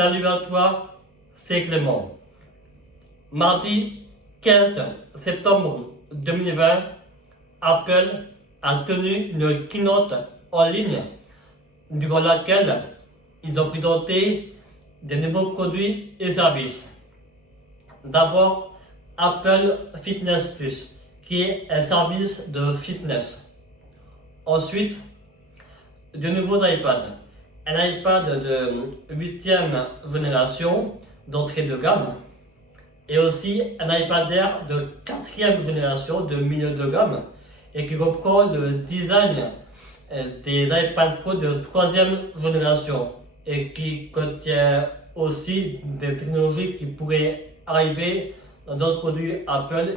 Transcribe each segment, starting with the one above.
Salut à toi, c'est Clément. Mardi 15 septembre 2020, Apple a tenu une keynote en ligne durant laquelle ils ont présenté des nouveaux produits et services. D'abord, Apple Fitness Plus, qui est un service de fitness. Ensuite, de nouveaux iPads. Un iPad de 8e génération d'entrée de gamme et aussi un iPad Air de 4e génération de milieu de gamme et qui reprend le design des iPad Pro de 3e génération et qui contient aussi des technologies qui pourraient arriver dans d'autres produits Apple.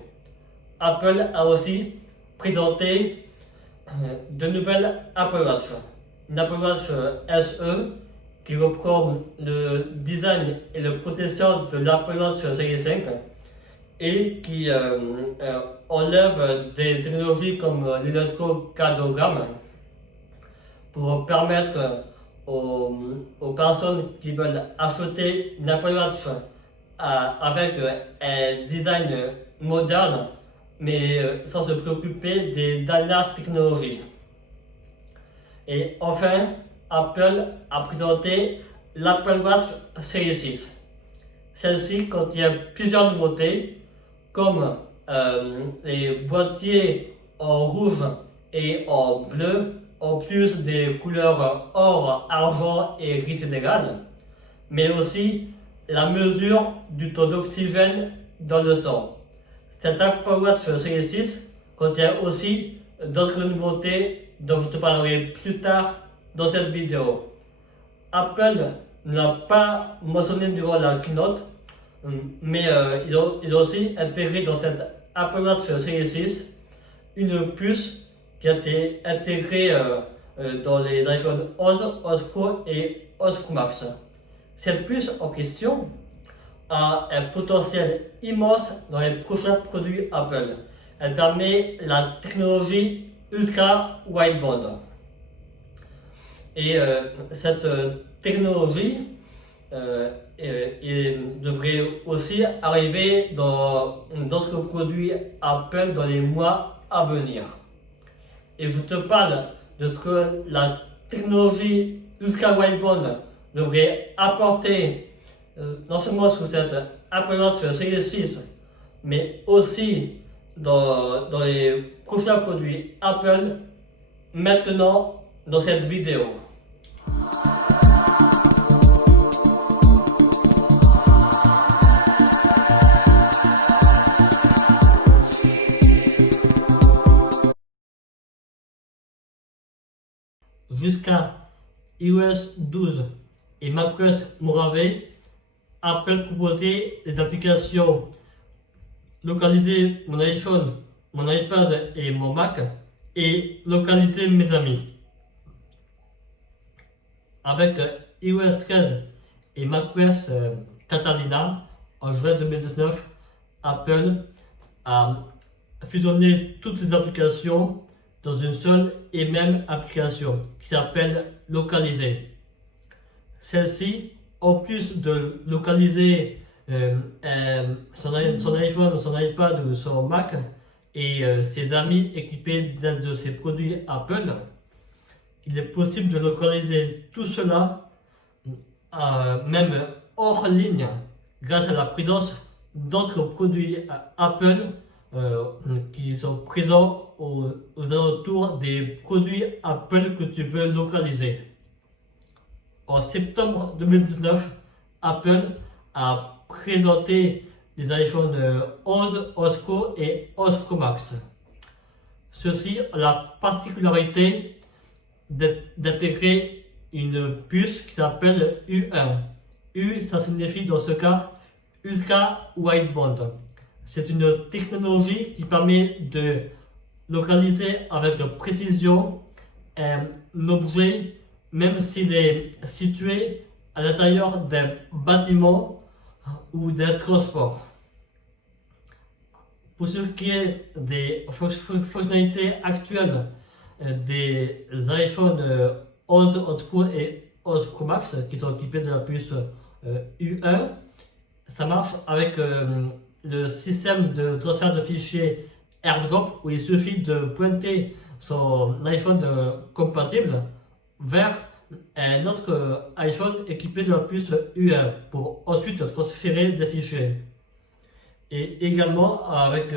Apple a aussi présenté de nouvelles Apple Watch. Une Apple Watch SE qui reprend le design et le processeur de l'Apple Watch Series 5 et qui enlève des technologies comme l'électrocardiogramme pour permettre aux personnes qui veulent acheter une Apple Watch avec un design moderne mais sans se préoccuper des dernières technologies. Et enfin, Apple a présenté l'Apple Watch Series 6. Celle-ci contient plusieurs nouveautés comme les boîtiers en rouge et en bleu, en plus des couleurs or, argent et gris cédéral, mais aussi la mesure du taux d'oxygène dans le sang. Cette Apple Watch Series 6 contient aussi d'autres nouveautés dont je te parlerai plus tard dans cette vidéo. Apple ne l'a pas mentionné durant la keynote, mais ils ont aussi intégré dans cette Apple Watch Series 6 une puce qui a été intégrée dans les iPhone 11, 11 Pro et 11 Pro Max. Cette puce en question a un potentiel immense dans les prochains produits Apple. Elle permet la technologie ultra wideband. Et cette technologie devrait aussi arriver dans d'autres produits Apple dans les mois à venir. Et je te parle de ce que la technologie ultra wideband devrait apporter non seulement sur cette Apple Watch Series 6, mais aussi dans les prochains produits Apple maintenant dans cette vidéo. Jusqu'à iOS 12 et macOS Mojave, Apple proposait des applications localiser mon iPhone, mon iPad et mon Mac et localiser mes amis. Avec iOS 13 et macOS Catalina en juin 2019, Apple a fusionné toutes ces applications dans une seule et même application qui s'appelle Localiser. Celle-ci, en plus de localiser son iPhone, son iPad ou son Mac et ses amis équipés d'un de ses produits Apple, il est possible de localiser tout cela même hors ligne grâce à la présence d'autres produits Apple qui sont présents aux alentours des produits Apple que tu veux localiser. En septembre 2019, Apple a présenté les iPhone 11, 11 Pro et 11 Pro Max. Ceux-ci ont la particularité d'intégrer une puce qui s'appelle U1. U, ça signifie dans ce cas Ultra Wideband. C'est une technologie qui permet de localiser avec précision un objet même s'il est situé à l'intérieur d'un bâtiment ou d'un transport. Pour ce qui est des fonctionnalités actuelles des iPhone 11, 11 Pro et 11 Pro Max qui sont équipés de la puce U1, ça marche avec le système de transfert de fichiers AirDrop où il suffit de pointer son iPhone compatible vers un autre iPhone équipé de la puce U1 pour ensuite transférer des fichiers. Et également avec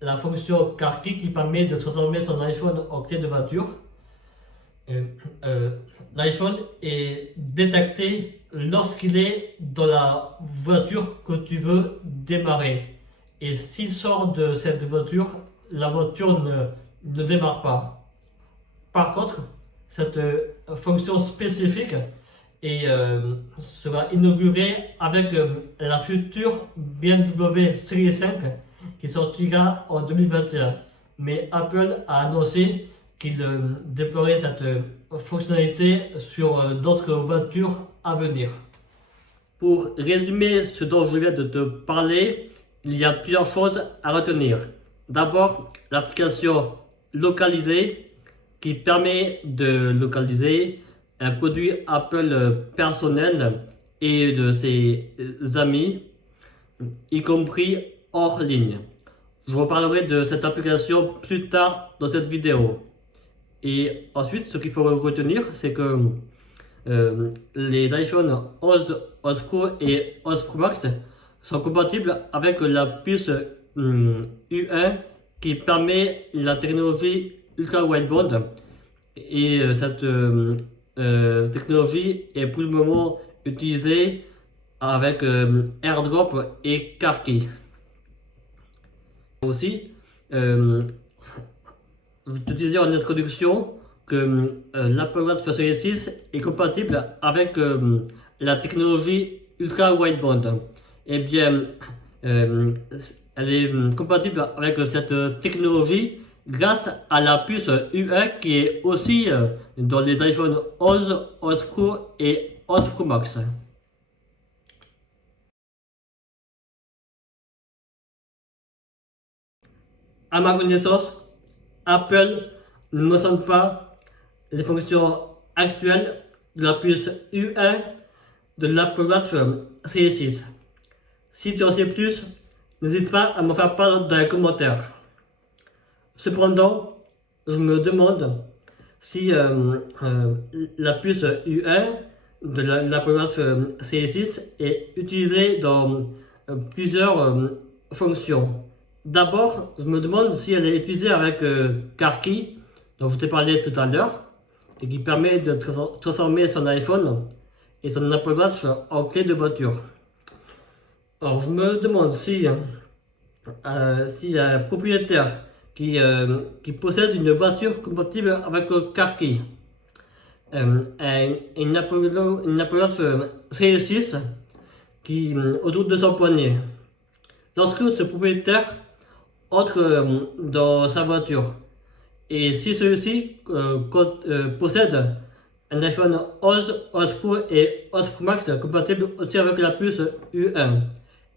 la fonction Car Key qui permet de transformer son iPhone en clé de voiture. L'iPhone est détecté lorsqu'il est dans la voiture que tu veux démarrer. Et s'il sort de cette voiture, la voiture ne démarre pas. Par contre, cette fonction spécifique sera inaugurée avec la future BMW Series 5 qui sortira en 2021. Mais Apple a annoncé qu'il déploierait cette fonctionnalité sur d'autres voitures à venir. Pour résumer ce dont je viens de te parler, il y a plusieurs choses à retenir. D'abord, l'application localisée qui permet de localiser un produit Apple personnel et de ses amis, y compris hors ligne. Je reparlerai de cette application plus tard dans cette vidéo. Et ensuite, ce qu'il faut retenir, c'est que les iPhone 11 Pro et 11 Pro Max sont compatibles avec la puce U1 qui permet la technologie ultra wideband. Et cette technologie est pour le moment utilisée avec AirDrop et Car Key. Aussi, je te disais en introduction que l'Apple Watch Series 6 est compatible avec la technologie ultra wideband. Eh bien, elle est compatible avec cette technologie grâce à la puce U1 qui est aussi dans les iPhone 11, 11 Pro et 11 Pro Max. À ma connaissance, Apple ne mentionne pas les fonctions actuelles de la puce U1 de l'Apple Watch Series 6. Si tu en sais plus, n'hésite pas à me faire part dans les commentaires. Cependant, je me demande si la puce U1 de l'Apple Watch Series 6 est utilisée dans plusieurs fonctions. D'abord, je me demande si elle est utilisée avec Car Key, dont je t'ai parlé tout à l'heure, et qui permet de transformer son iPhone et son Apple Watch en clé de voiture. Alors, je me demande si un propriétaire qui possède une voiture compatible avec Car Key, une Apple Watch Series 6 qui autour de son poignet. Lorsque ce propriétaire entre dans sa voiture et si celui-ci possède un iPhone 11, 11 Pro et 11 Pro Max compatible aussi avec la puce U1,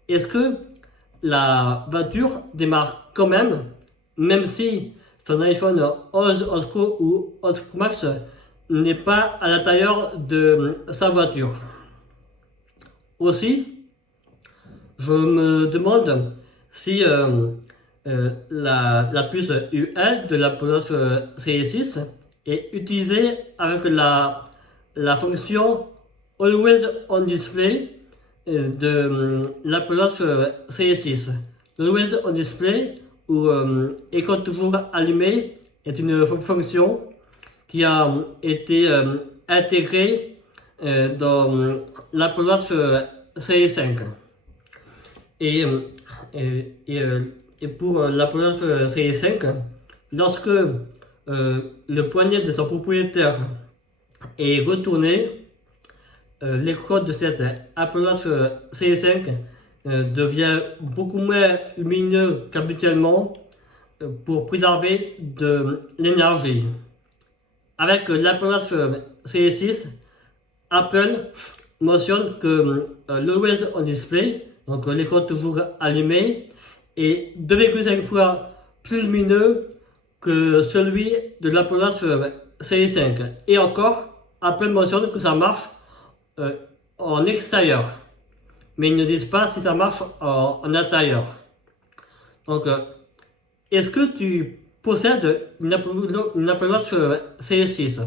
est-ce que la voiture démarre quand même si son iPhone 11, 11 Pro ou 11 Pro Max n'est pas à l'intérieur de sa voiture? Aussi, je me demande si la puce U1 de l'Apple Watch Series 6 est utilisée avec la fonction Always on Display de l'Apple Watch Series 6. Always on Display ou écran toujours allumé est une fonction qui a été intégrée dans l'Apple Watch Series 5. Et pour l'Apple Watch Series 5, lorsque le poignet de son propriétaire est retourné, l'écran de cette Apple Watch Series 5 devient beaucoup moins lumineux qu'habituellement pour préserver de l'énergie. Avec l'Apple Watch Series 6, Apple mentionne que l'Always on Display, donc l'écran toujours allumé, est 2,5 fois plus lumineux que celui de l'Apple Watch Series 5. Et encore, Apple mentionne que ça marche en extérieur. mais ils ne disent pas si ça marche en intérieur. Donc, est-ce que tu possèdes une Apple Watch Series 6?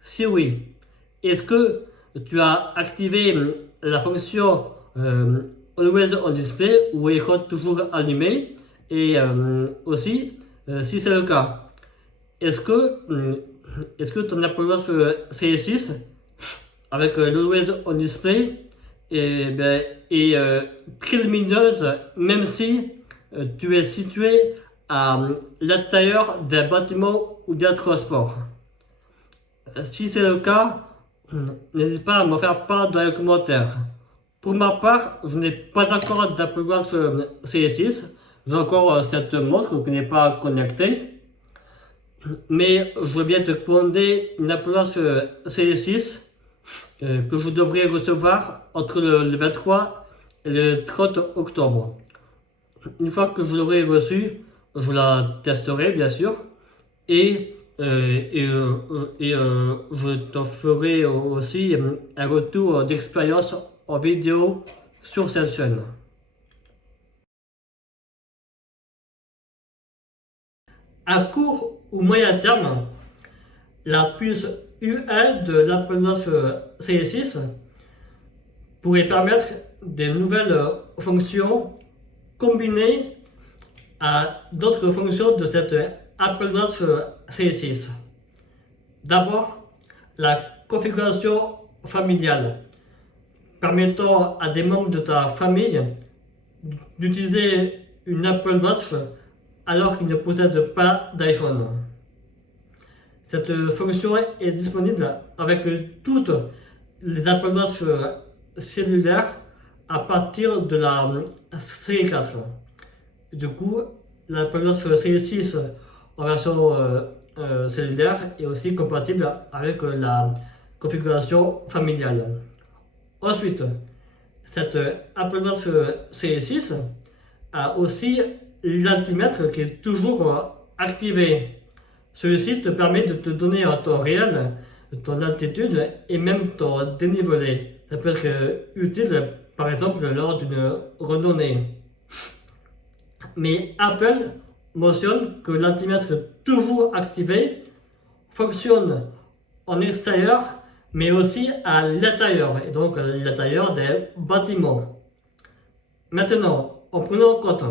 Si oui, est-ce que tu as activé la fonction Always on Display ou écran toujours allumé? Et aussi, si c'est le cas, est-ce que ton Apple Watch Series 6 avec l'Always on Display est très lumineuse, même si tu es situé à l'intérieur d'un bâtiment ou d'un transport? Si c'est le cas, n'hésite pas à me faire part dans les commentaires. Pour ma part, je n'ai pas encore d'Apple Watch Series 6. J'ai encore cette montre qui n'est pas connectée. Mais je viens te commander une Apple Watch Series 6 que je devrais recevoir entre le 23 et le 30 octobre. Une fois que je l'aurai reçue, je la testerai bien sûr et je te ferai aussi un retour d'expérience en vidéo sur cette chaîne. À court ou moyen terme, la puce U1 de l'Apple Watch Series 6 pourrait permettre des nouvelles fonctions combinées à d'autres fonctions de cette Apple Watch Series 6. D'abord, la configuration familiale, permettant à des membres de ta famille d'utiliser une Apple Watch alors qu'ils ne possèdent pas d'iPhone. Cette fonction est disponible avec toutes les Apple Watch cellulaires à partir de la série 4. Du coup, l'Apple Watch Series 6 en version cellulaire est aussi compatible avec la configuration familiale. Ensuite, cette Apple Watch Series 6 a aussi l'altimètre qui est toujours activé. Celui-ci te permet de te donner en temps réel ton altitude et même ton dénivelé. Ça peut être utile par exemple lors d'une randonnée. Mais Apple mentionne que l'altimètre toujours activé fonctionne en extérieur mais aussi à l'intérieur, et donc à l'intérieur des bâtiments. Maintenant, en prenant en compte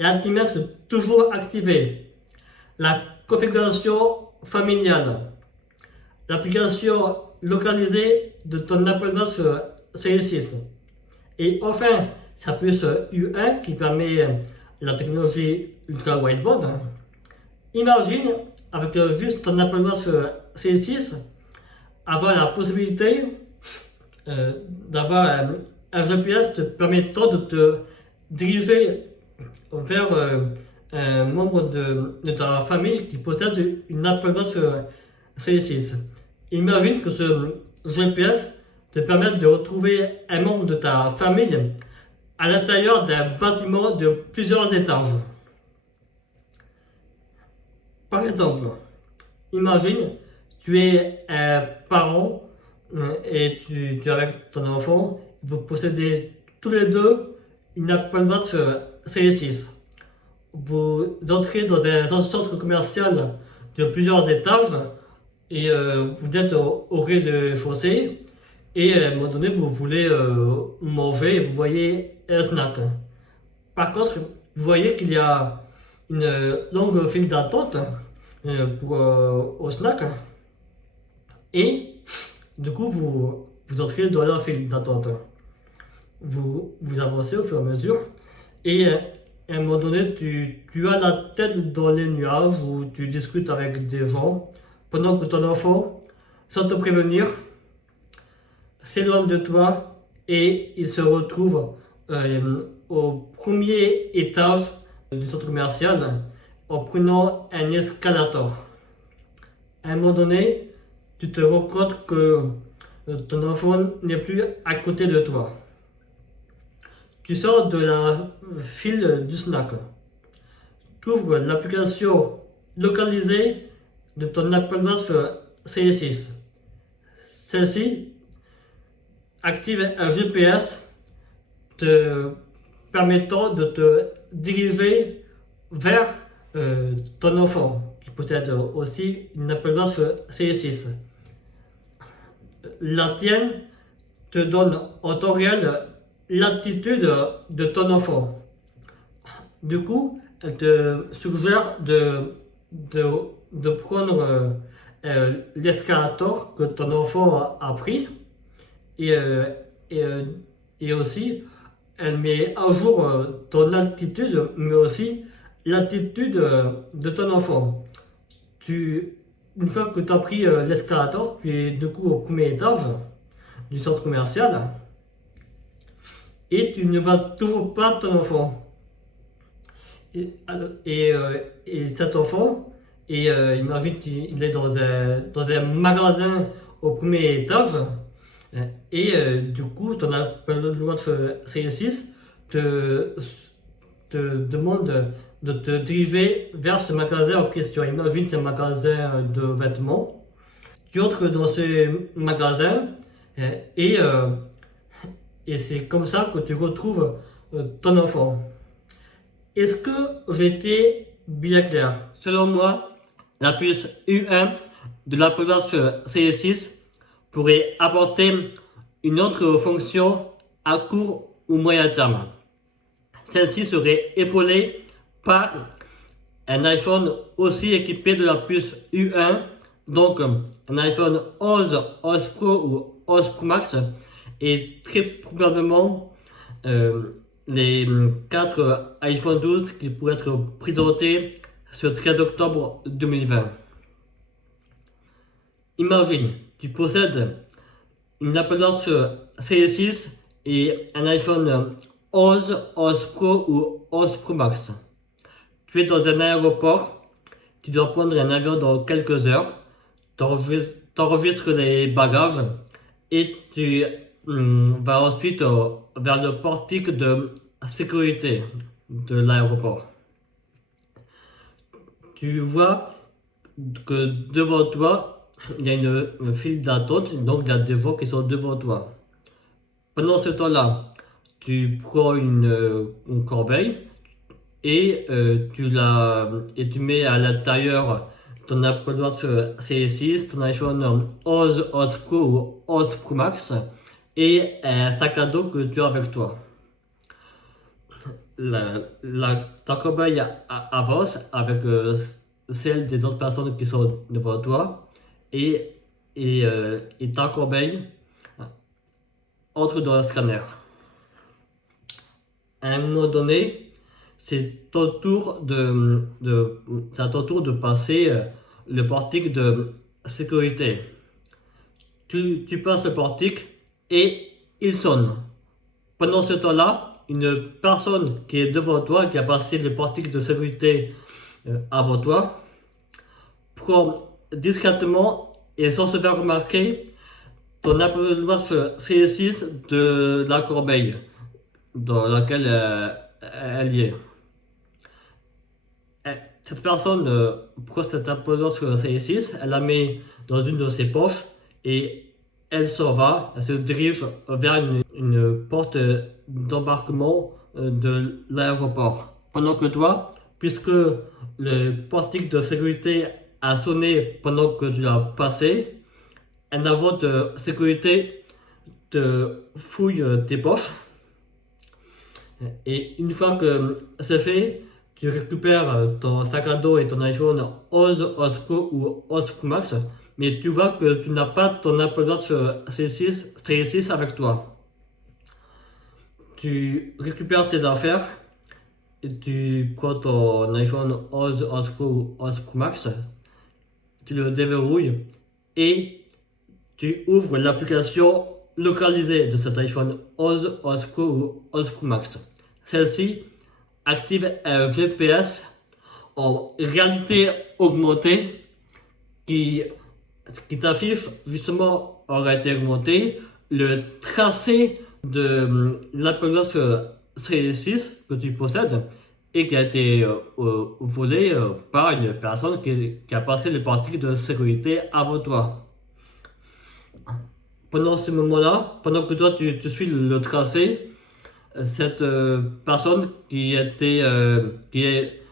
l'altimètre toujours activé, la configuration familiale, l'application localisée de ton Apple Watch Series 6, et enfin sa puce U1 qui permet la technologie ultra wideband. Imagine avec juste ton Apple Watch Series 6 avoir la possibilité d'avoir un GPS te permettant de te diriger vers un membre de ta famille qui possède une Apple Watch Series 6. Imagine que ce GPS te permette de retrouver un membre de ta famille à l'intérieur d'un bâtiment de plusieurs étages. Par exemple, imagine tu es un parent et tu es avec ton enfant, vous possédez tous les deux une Apple Watch Series 6. Vous entrez dans un centre commercial de plusieurs étages et vous êtes au rez-de-chaussée et à un moment donné vous voulez manger et vous voyez un snack. Par contre, vous voyez qu'il y a une longue file d'attente au snack et du coup vous entrez dans la file d'attente. Vous avancez au fur et à mesure et à un moment donné tu as la tête dans les nuages ou tu discutes avec des gens pendant que ton enfant, sans te prévenir, s'éloigne de toi et il se retrouve au premier étage du centre commercial en prenant un escalator. À un moment donné, tu te rends compte que ton enfant n'est plus à côté de toi. Tu sors de la file du snack. Tu ouvres l'application localisée de ton Apple Watch Series 6. Celle-ci active un GPS te permettant de te diriger vers ton enfant qui possède aussi une Apple Watch Series 6. La tienne te donne en temps réel l'attitude de ton enfant. Du coup, elle te suggère de prendre l'escalator que ton enfant a pris et, et, et aussi elle met à jour ton altitude mais aussi l'attitude de ton enfant. Une fois que tu as pris l'escalator, tu es du coup au premier étage du centre commercial et tu ne vois toujours pas ton enfant. Et cet enfant, imagine qu'il est dans un magasin au premier étage, du coup, ton Apple Watch Series 6 te demande de te diriger vers ce magasin en question. Imagine c'est un magasin de vêtements. Tu entres dans ce magasin et, euh, et c'est comme ça que tu retrouves ton enfant. Est-ce que j'étais bien clair? Selon moi, la puce U1 de l'Apple Watch Series 6 pourrait apporter une autre fonction à court ou moyen terme. Celle-ci serait épaulée par un iPhone aussi équipé de la puce U1, donc un iPhone 11, 11 Pro ou 11 Pro Max, et très probablement les 4 iPhone 12 qui pourraient être présentés ce 13 octobre 2020. Imagine, tu possèdes une Apple Watch Series 6 et un iPhone 11, 11 Pro ou 11 Pro Max. Tu es dans un aéroport, tu dois prendre un avion dans quelques heures, t'enregistres les bagages et tu vas ensuite vers le portique de sécurité de l'aéroport. Tu vois que devant toi, il y a une file d'attente, donc il y a des gens qui sont devant toi. Pendant ce temps-là, tu prends une corbeille et tu mets à l'intérieur ton Apple Watch Series 6, ton iPhone 11, 11 Pro ou 11 Pro Max et un sac à dos que tu as avec toi. Ta corbeille avance avec celle des autres personnes qui sont devant toi et ta corbeille entre dans le scanner. À un moment donné, c'est à ton tour de passer le portique de sécurité. Tu passes le portique et il sonne. Pendant ce temps-là, une personne qui est devant toi, qui a passé le portique de sécurité avant toi, prend discrètement et sans se faire remarquer ton Apple Watch Series 6 de la corbeille dans laquelle elle y est. Cette personne prend cette Apple Watch Series 6, elle la met dans une de ses poches et elle s'en va, elle se dirige vers une porte d'embarquement de l'aéroport. Pendant que toi, puisque le portique de sécurité a sonné pendant que tu l'as passé, un agent de sécurité te fouille tes poches. Et une fois que c'est fait, tu récupères ton sac à dos et ton iPhone 11, 11 Pro ou 11 Pro Max, mais tu vois que tu n'as pas ton Apple Watch Series 6 avec toi. Tu récupères tes affaires, et tu prends ton iPhone 11, 11 Pro ou 11 Pro Max, tu le déverrouilles et tu ouvres l'application localisée de cet iPhone 11, 11 Pro ou 11 Pro Max. Celle-ci active un GPS en réalité augmentée qui t'affiche justement en réalité augmentée le tracé de l'Apple Watch Series 6 que tu possèdes et qui a été volé par une personne qui a passé le portique de sécurité avant toi. pendant ce moment-là, pendant que toi tu suis le tracé, cette personne qui est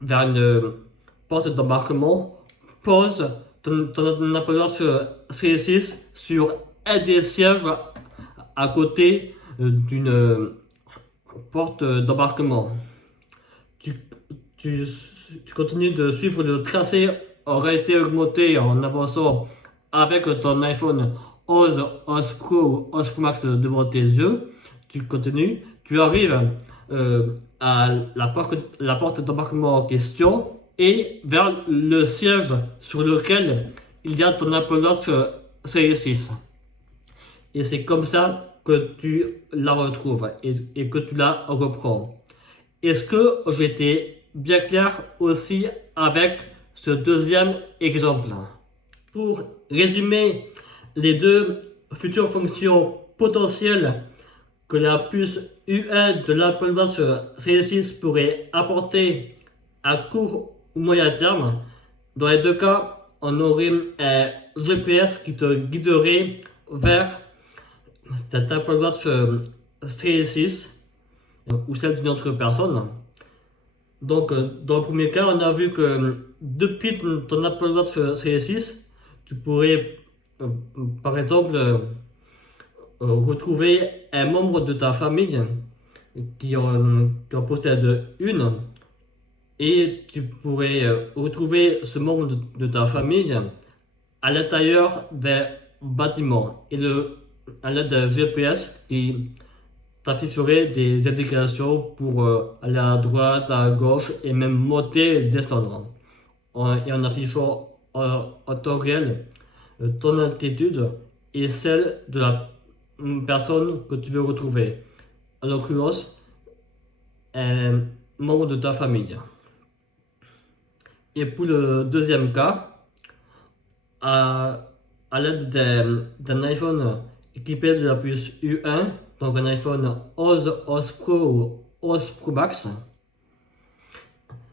vers une porte d'embarquement pose ton Apple Watch Series 6 sur un des sièges à côté d'une porte d'embarquement. Tu, tu, tu continues de suivre le tracé en réalité augmentée en avançant avec ton iPhone 11, 11 Pro ou 11 Pro Max devant tes yeux. Tu continues, tu arrives à la porte d'embarquement en question et vers le siège sur lequel il y a ton Apple Watch Series 6. Et c'est comme ça que tu la retrouves et que tu la reprends. Est-ce que j'étais bien clair aussi avec ce deuxième exemple? Pour résumer les deux futures fonctions potentielles que la puce U1 de l'Apple Watch Series 6 pourrait apporter à court ou moyen terme, dans les deux cas, on aurait un GPS qui te guiderait vers cet Apple Watch Series 6 ou celle d'une autre personne. Donc, dans le premier cas, on a vu que depuis ton Apple Watch Series 6, tu pourrais, par exemple, retrouver un membre de ta famille qui en possède une, et tu pourrais retrouver ce membre de ta famille à l'intérieur d'un bâtiment et à l'aide d'un GPS qui t'afficherait des indications pour aller à droite, à gauche et même monter et descendre. Et en affichant en temps réel ton altitude et celle de la personne que tu veux retrouver. En l'occurrence, un membre de ta famille. Et pour le deuxième cas, à l'aide d'un iPhone équipé de la puce U1, donc un iPhone 11, 11 Pro ou 11 Pro Max,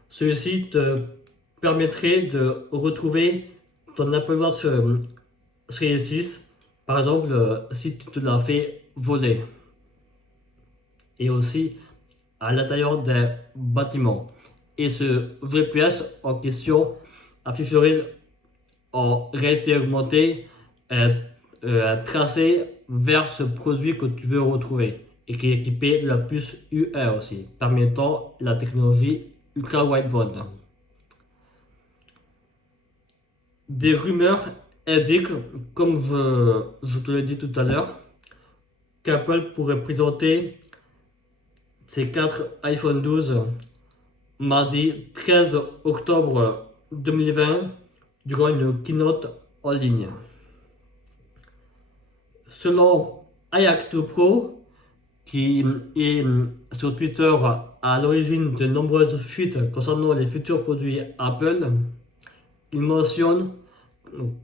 celui-ci te permettrait de retrouver ton Apple Watch Series 6, par exemple si tu te l'as fait voler, et aussi à l'intérieur d'un bâtiment. Et ce GPS en question afficherait en réalité augmentée un tracé vers ce produit que tu veux retrouver et qui est équipé de la puce U1 aussi, permettant la technologie Ultra Wideband. Des rumeurs indiquent, comme je te l'ai dit tout à l'heure, qu'Apple pourrait présenter ses 4 iPhone 12 mardi 13 octobre 2020 durant une keynote en ligne. Selon iHack2Pro, qui est sur Twitter à l'origine de nombreuses fuites concernant les futurs produits Apple, il mentionne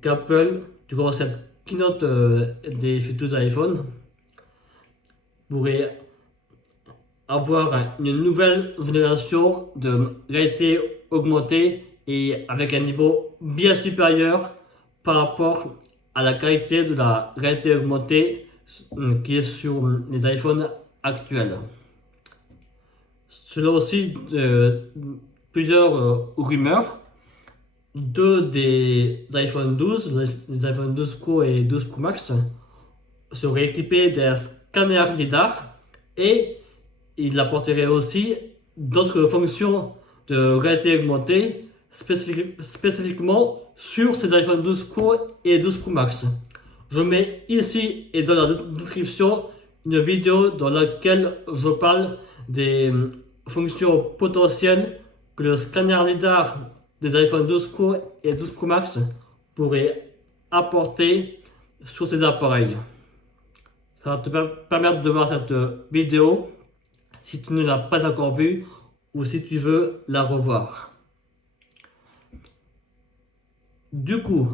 qu'Apple, durant cette keynote des futurs iPhone, pourrait avoir une nouvelle génération de réalité augmentée et avec un niveau bien supérieur par rapport à la qualité de la réalité augmentée qui est sur les iPhones actuels. Selon aussi plusieurs rumeurs, deux des iPhone 12, les iPhone 12 Pro et 12 Pro Max, seraient équipés d'un scanner LiDAR et il apporterait aussi d'autres fonctions de réalité augmentée spécifiquement sur ces iPhone 12 Pro et 12 Pro Max. Je mets ici et dans la description une vidéo dans laquelle je parle des fonctions potentielles que le scanner LiDAR des iPhone 12 Pro et 12 Pro Max pourrait apporter sur ces appareils. Ça va te permettre de voir cette vidéo si tu ne l'as pas encore vue ou si tu veux la revoir. Du coup,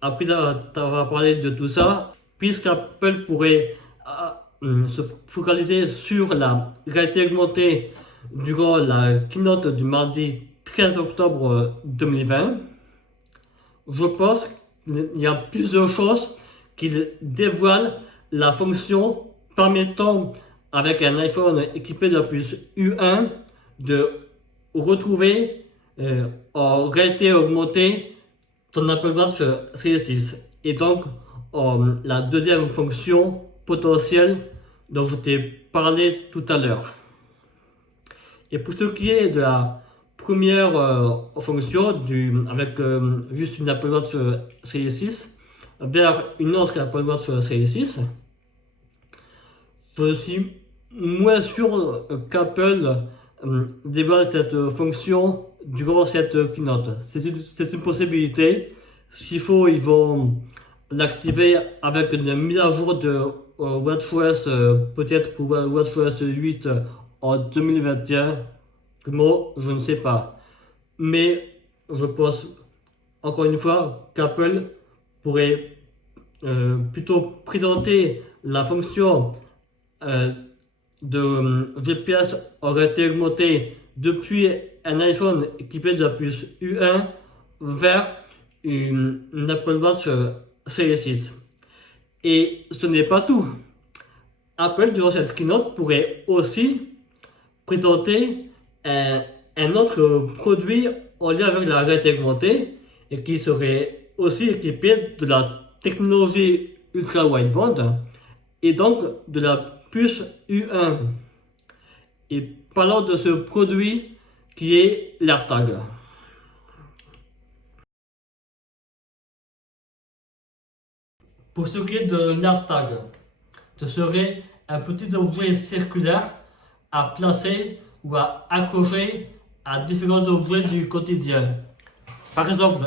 après d'avoir parlé de tout ça, puisqu'Apple pourrait se focaliser sur la réalité augmentée durant la keynote du mardi 13 octobre 2020, je pense qu'il y a plusieurs choses qu'il dévoile la fonction permettant avec un iPhone équipé de la puce U1 de retrouver en réalité augmentée ton Apple Watch Series 6. Et donc, la deuxième fonction potentielle dont je t'ai parlé tout à l'heure. Et pour ce qui est de la première fonction avec juste une Apple Watch Series 6 vers une autre Apple Watch Series 6, je suis moins sûr qu'Apple dévoile cette fonction durant cette keynote. C'est une possibilité. S'il faut, ils vont l'activer avec une mise à jour de WatchOS, peut-être pour WatchOS 8 en 2021. Comment, je ne sais pas. Mais je pense, encore une fois, qu'Apple pourrait plutôt présenter la fonction de GPS en réalité augmentée depuis un iPhone équipé de la puce U1 vers une Apple Watch Series 6. Et ce n'est pas tout. Apple, durant cette keynote, pourrait aussi présenter un autre produit en lien avec la réalité augmentée et qui serait aussi équipé de la technologie ultra wideband et donc de la puce U1. Et parlons de ce produit qui est l'AirTag. Pour ce qui est de l'AirTag, ce serait un petit objet circulaire à placer ou à accrocher à différents objets du quotidien. Par exemple,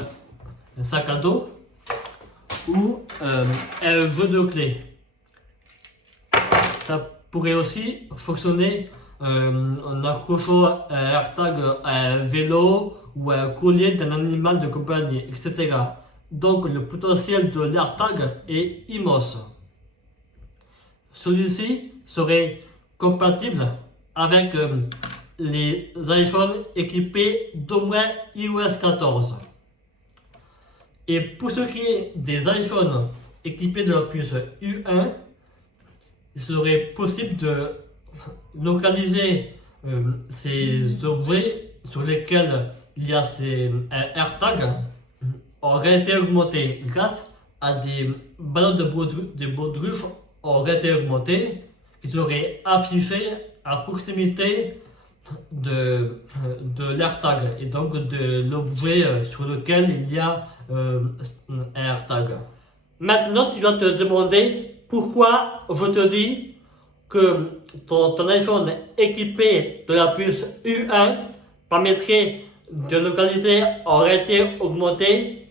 un sac à dos ou un jeu de clés. Ça pourrait aussi fonctionner en accrochant un AirTag à un vélo ou à un collier d'un animal de compagnie, etc. Donc le potentiel de l'AirTag est immense. Celui-ci serait compatible avec les iPhones équipés d'au moins iOS 14. Et pour ce qui est des iPhones équipés de la puce U1, il serait possible de localiser ces objets sur lesquels il y a un AirTag en réalité augmentée grâce à des ballons de baudruche en réalité augmentée qui seraient affichés à proximité de l'AirTag et donc de l'objet sur lequel il y a un AirTag. Maintenant, tu dois te demander pourquoi je te dis que ton iPhone équipé de la puce U1 permettrait de localiser en réalité augmentée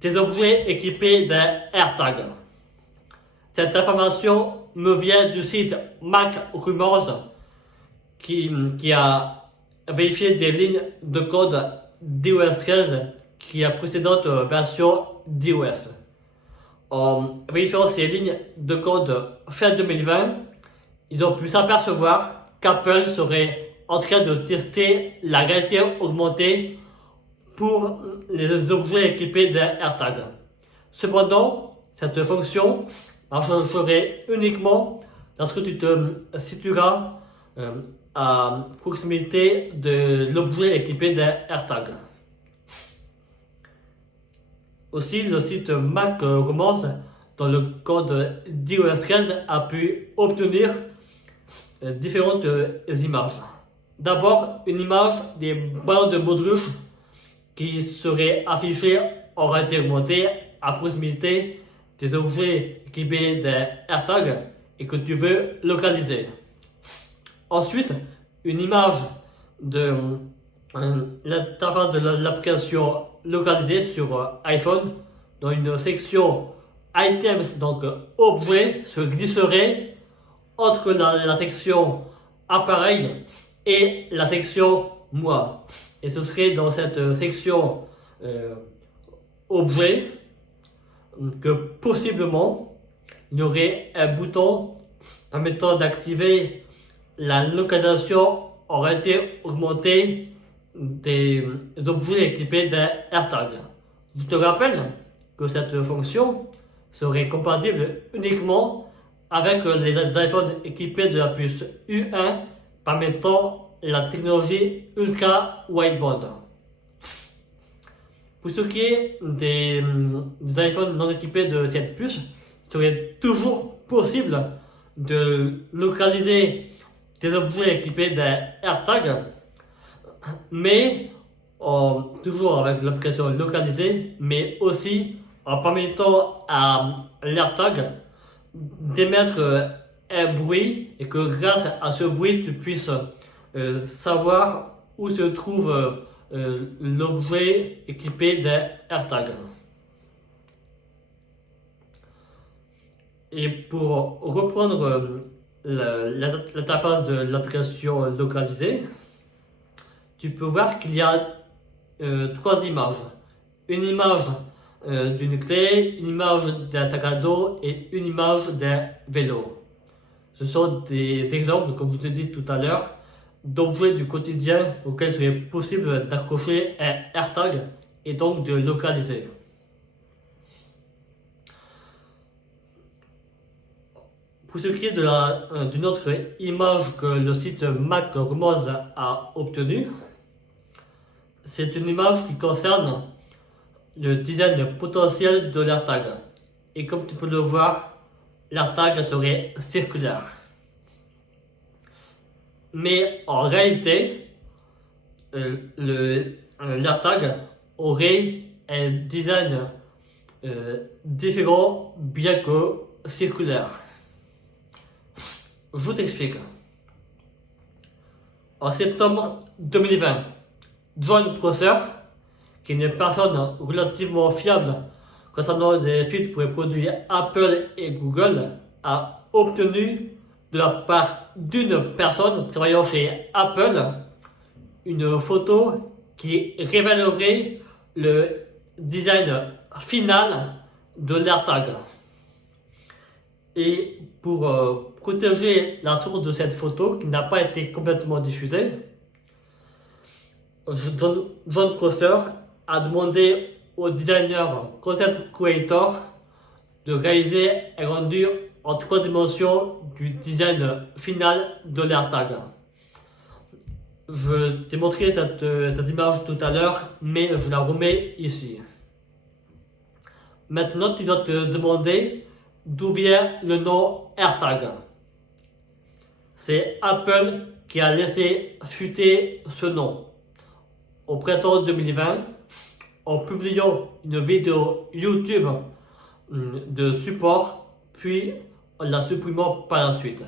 des objets équipés d'un AirTag. Cette information me vient du site MacRumors qui a vérifié des lignes de code d'iOS 13 qui est la précédente version d'iOS. En vérifiant ces lignes de code fin 2020, ils ont pu s'apercevoir qu'Apple serait en train de tester la réalité augmentée pour les objets équipés d'un AirTag. Cependant, cette fonction marcherait uniquement lorsque tu te situeras à proximité de l'objet équipé d'un AirTag. Aussi, le site MacRumors, dans le code d'iOS 13, a pu obtenir différentes images. D'abord, une image des ballons de baudruche qui serait affichée en réalité augmentée à proximité des objets équipés d'un AirTag et que tu veux localiser. Ensuite, une image de l'interface de l'application localisée sur iPhone dans une section Items, donc objets, se glisserait entre la section appareil et la section moi. Et ce serait dans cette section objet que possiblement il y aurait un bouton permettant d'activer la localisation en réalité augmentée des objets équipés d'un AirTag. Je te rappelle que cette fonction serait compatible uniquement avec les iPhones équipés de la puce U1 permettant la technologie Ultra Wideband. Pour ce qui est des iPhones non équipés de cette puce, il serait toujours possible de localiser des objets équipés d'un AirTag, mais toujours avec l'application localisée, mais aussi en permettant à l'AirTag d'émettre un bruit et que grâce à ce bruit tu puisses savoir où se trouve l'objet équipé d'un AirTag. Et pour reprendre l'interface de l'application localisée, tu peux voir qu'il y a trois images. Une image d'une clé, une image d'un sac à dos et une image d'un vélo. Ce sont des exemples, comme je te dis tout à l'heure, d'objets du quotidien auxquels il serait possible d'accrocher un AirTag et donc de localiser. Pour ce qui est d'une autre image que le site Mac Rumors a obtenue, c'est une image qui concerne le design potentiel de l'AirTag. Et comme tu peux le voir, l'AirTag serait circulaire. Mais en réalité, l'AirTag aurait un design différent, bien que circulaire. Je t'explique. En septembre 2020, John Prosser, qui est une personne relativement fiable concernant les fuites pour les produits Apple et Google, a obtenu de la part d'une personne travaillant chez Apple une photo qui révélerait le design final de l'AirTag. Et pour protéger la source de cette photo qui n'a pas été complètement diffusée, John Prosser a demandé au designer Concept Creator de réaliser un rendu en 3 dimensions du design final de l'AirTag. Je t'ai montré cette image tout à l'heure, mais je la remets ici. Maintenant, tu dois te demander d'où vient le nom AirTag. C'est Apple qui a laissé fuiter ce nom. Au printemps 2020, en publiant une vidéo YouTube de support, puis en la supprimant par la suite.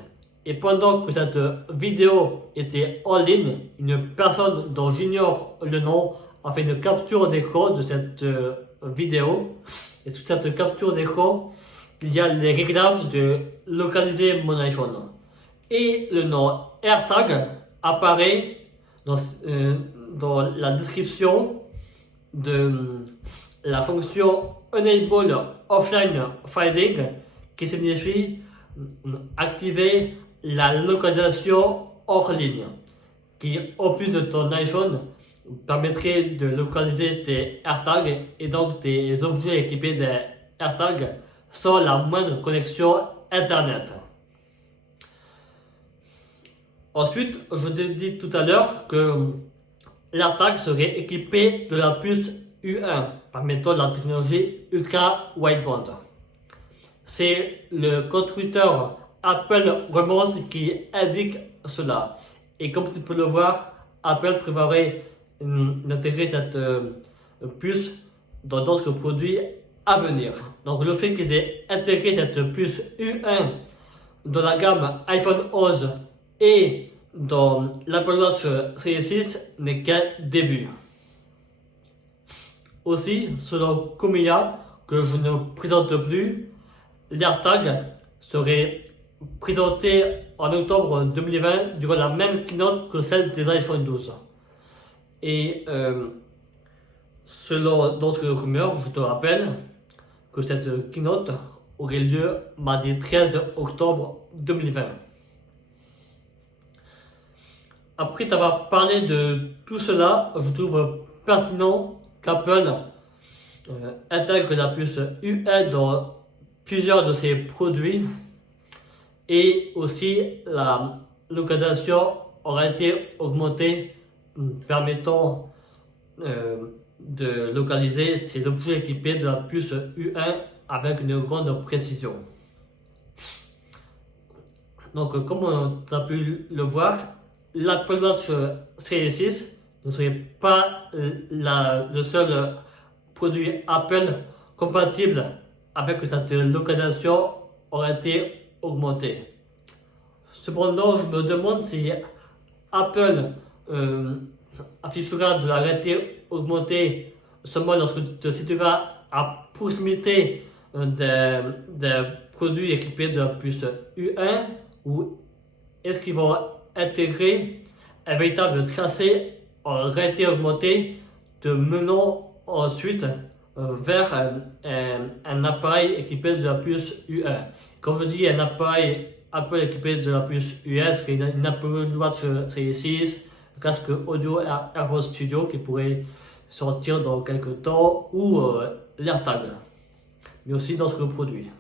Et pendant que cette vidéo était en ligne, une personne dont j'ignore le nom a fait une capture d'écran de cette vidéo. Et sous cette capture d'écran, il y a les réglages de localiser mon iPhone. Et le nom AirTag apparaît dans la description de la fonction Enable Offline Finding, qui signifie activer la localisation hors ligne, qui en plus de ton iPhone permettrait de localiser tes AirTags et donc tes objets équipés des AirTags sans la moindre connexion internet. Ensuite, je te dis tout à l'heure que l'AirTag serait équipé de la puce U1 permettant la technologie Ultra Wideband. C'est le compte Twitter Apple Rumors qui indique cela. Et comme tu peux le voir, Apple prévoirait d'intégrer cette puce dans d'autres produits à venir. Donc le fait qu'ils aient intégré cette puce U1 dans la gamme iPhone 11 et dans l'Apple Watch Series 6 n'est qu'un début. Aussi, selon Komiya, que je ne présente plus, l'AirTag serait présenté en octobre 2020 durant la même keynote que celle des iPhone 12. Et selon d'autres rumeurs, je te rappelle que cette keynote aurait lieu mardi 13 octobre 2020. Après t'avoir parlé de tout cela, je trouve pertinent qu'Apple intègre la puce U1 dans plusieurs de ces produits et aussi la localisation aura été augmentée, permettant de localiser ces objets équipés de la puce U1 avec une grande précision. Donc, comme on a pu le voir, l'Apple Watch Series 6 ne serait pas le seul produit Apple compatible avec cette localisation aurait été augmentée. Cependant, je me demande si Apple affichera de la réalité augmentée seulement lorsque tu te situeras à proximité des produits équipés de la puce U1, ou est-ce qu'ils vont intégrer un véritable tracé en réalité augmentée te menant ensuite vers un appareil équipé de la puce U1. Quand je dis un appareil Apple équipé de la puce U1, c'est une Apple Watch Series 6, le casque audio AirPods Studio qui pourrait sortir dans quelques temps, ou l'AirTag, mais aussi d'autres produits.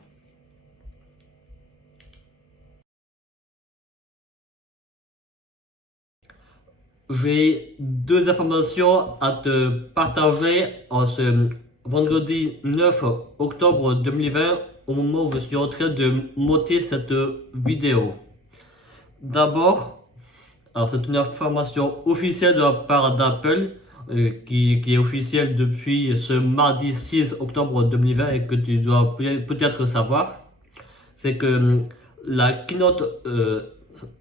J'ai deux informations à te partager en ce vendredi 9 octobre 2020, au moment où je suis en train de monter cette vidéo. D'abord, alors c'est une information officielle de la part d'Apple, qui est officielle depuis ce mardi 6 octobre 2020 et que tu dois peut-être savoir. C'est que la keynote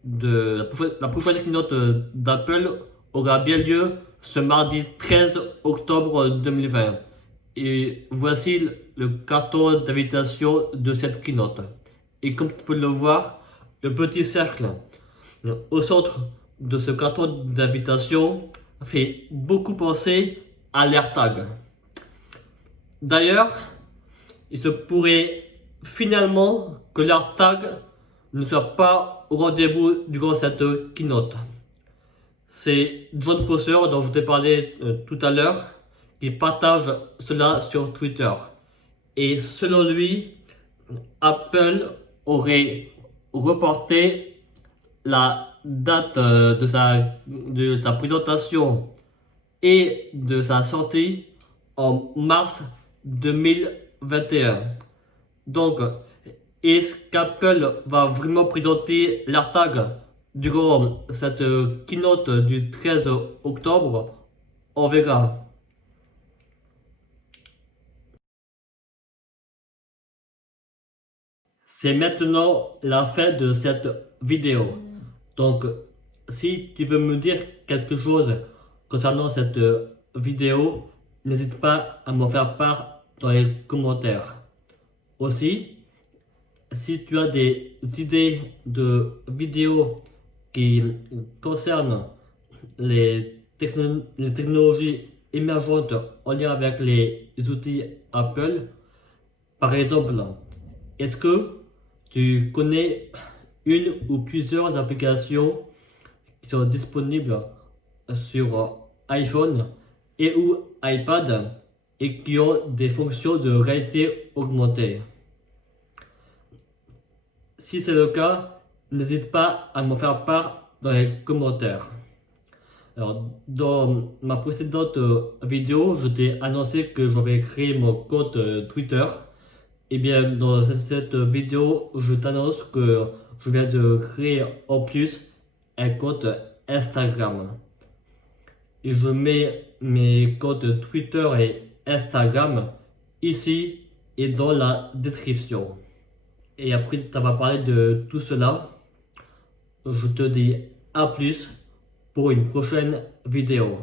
la prochaine keynote d'Apple aura bien lieu ce mardi 13 octobre 2020. Et voici le carton d'invitation de cette keynote. Et comme tu peux le voir, le petit cercle au centre de ce carton d'invitation fait beaucoup penser à l'AirTag. D'ailleurs, il se pourrait finalement que l'AirTag ne soit pas au rendez-vous durant cette keynote. C'est John Prosser, dont je t'ai parlé tout à l'heure, qui partage cela sur Twitter. Et selon lui, Apple aurait reporté la date de sa présentation et de sa sortie en mars 2021. Donc, est-ce qu'Apple va vraiment présenter l'AirTag durant cette keynote du 13 octobre? On verra. C'est maintenant la fin de cette vidéo. Donc, si tu veux me dire quelque chose concernant cette vidéo, n'hésite pas à m'en faire part dans les commentaires. Aussi, si tu as des idées de vidéos qui concernent les technologies émergentes en lien avec les outils Apple, par exemple, est-ce que tu connais une ou plusieurs applications qui sont disponibles sur iPhone et ou iPad et qui ont des fonctions de réalité augmentée? Si c'est le cas, n'hésite pas à m'en faire part dans les commentaires. Alors, dans ma précédente vidéo, je t'ai annoncé que j'avais créé mon compte Twitter. Et bien, dans cette vidéo, je t'annonce que je viens de créer en plus un compte Instagram. Et je mets mes comptes Twitter et Instagram ici et dans la description. Et après t'avoir parlé de tout cela, je te dis à plus pour une prochaine vidéo.